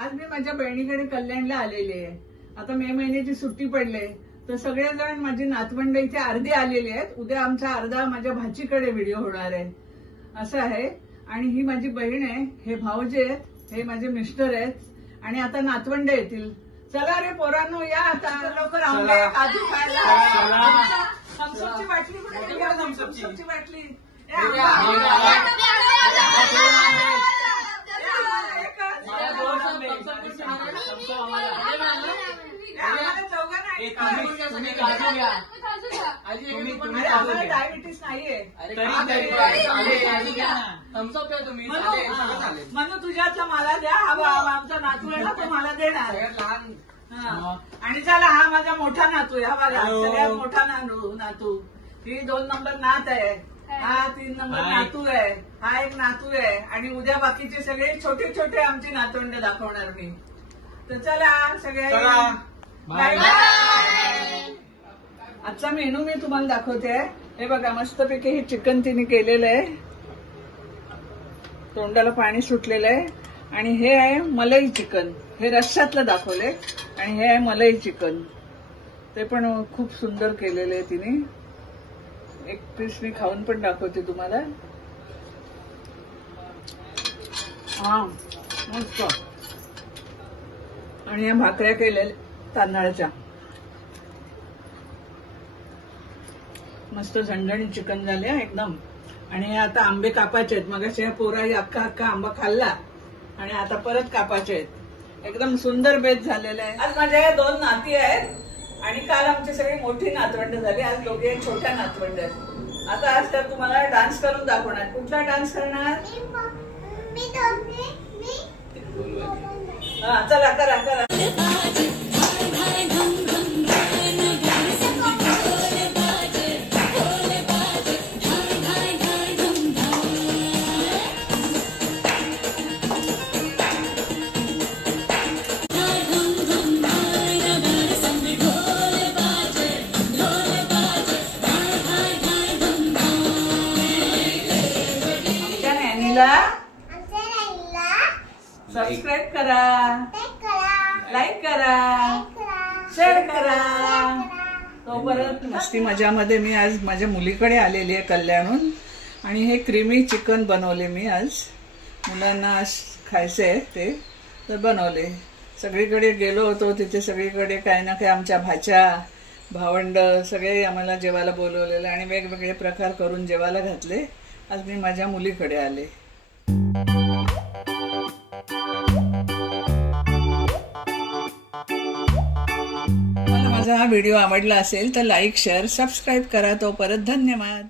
आज मी माझ्या बहिणीकडे कल्याणला आलेली आहे. आता मे महिन्याची सुट्टी पडले तर सगळेजण माझी नातवंड इथे अर्धी आलेली आहेत. उद्या आमचा अर्धा माझ्या भाचीकडे व्हिडिओ होणार आहे असं आहे. आणि ही माझी बहीण आहे, हे भाऊजी आहेत, हे माझे मिस्टर आहेत आणि आता नातवंड येतील. चला रे पोरांनो या आता लवकर आंबे काजू खायला. थम्सअपची बाटली कुठे ठेवली? थम्सअपची बाटली डायबिटीस नाहीये म्हणून तुझ्यातला मला द्या. आमचा नातू आहे ना तो मला देणार. आणि चला हा माझा मोठा नातू आहे. हा बघा सगळ्यात मोठा नातू. ही 2 नंबर नात आहे, हा 3 नंबर नातू आहे, हा एक नातू आहे. आणि उद्या बाकीचे सगळे छोटे छोटे आमची नातवंड दाखवणार मी. तर चला सगळे बाय बाय. आजचा मेनू मी तुम्हाला दाखवते. हे बघा मस्तपैकी हे चिकन तिने केलेलं आहे, तोंडाला पाणी सुटलेलं आहे. आणि हे आहे मलाई चिकन, हे रश्श्यातलं दाखवले. आणि हे आहे मलाई चिकन, ते पण खूप सुंदर केलेलं आहे तिने. एक पीस मी खाऊन पण दाखवते तुम्हाला. हा मस्त. आणि या भाकऱ्या केलेल्या तांदळाच्या, मस्त झणझणीत चिकन झाले एकदम. आणि आता आंबे कापायचे आहेत. मग अशा पोराही अख्खा आंबा खाल्ला आणि आता परत कापायचे आहेत. एकदम सुंदर बेत झालेला आहे. आज माझ्या या 2 नाती आहेत आणि काल आमची सगळी मोठी नातवंड झाली. आज दोघे छोट्या नातवंड आहेत. आता आज तर तुम्हाला डान्स करून दाखवणार. कुठला डान्स करणार? हा चला करा करा. सबस्क्राईब करा, लाईक करा, शेअर करा. तो परत मस्ती मजामध्ये मी आज माझ्या मुलीकडे आलेली आहे कल्याणहून. आणि हे क्रीमी चिकन बनवले मी आज. मुलांना आज खायचे आहे ते तर बनवले. सगळीकडे गेलो होतो, तिथे सगळीकडे काही ना काही आमच्या भाच्या भावंड सगळे आम्हाला जेवायला बोलवलेले आणि वेगवेगळे प्रकार करून जेवायला घातले. आज मी माझ्या मुलीकडे आले. मला माझा हा व्हिडिओ आवडला असेल तर लाईक शेअर सबस्क्राईब करा. तो परत धन्यवाद.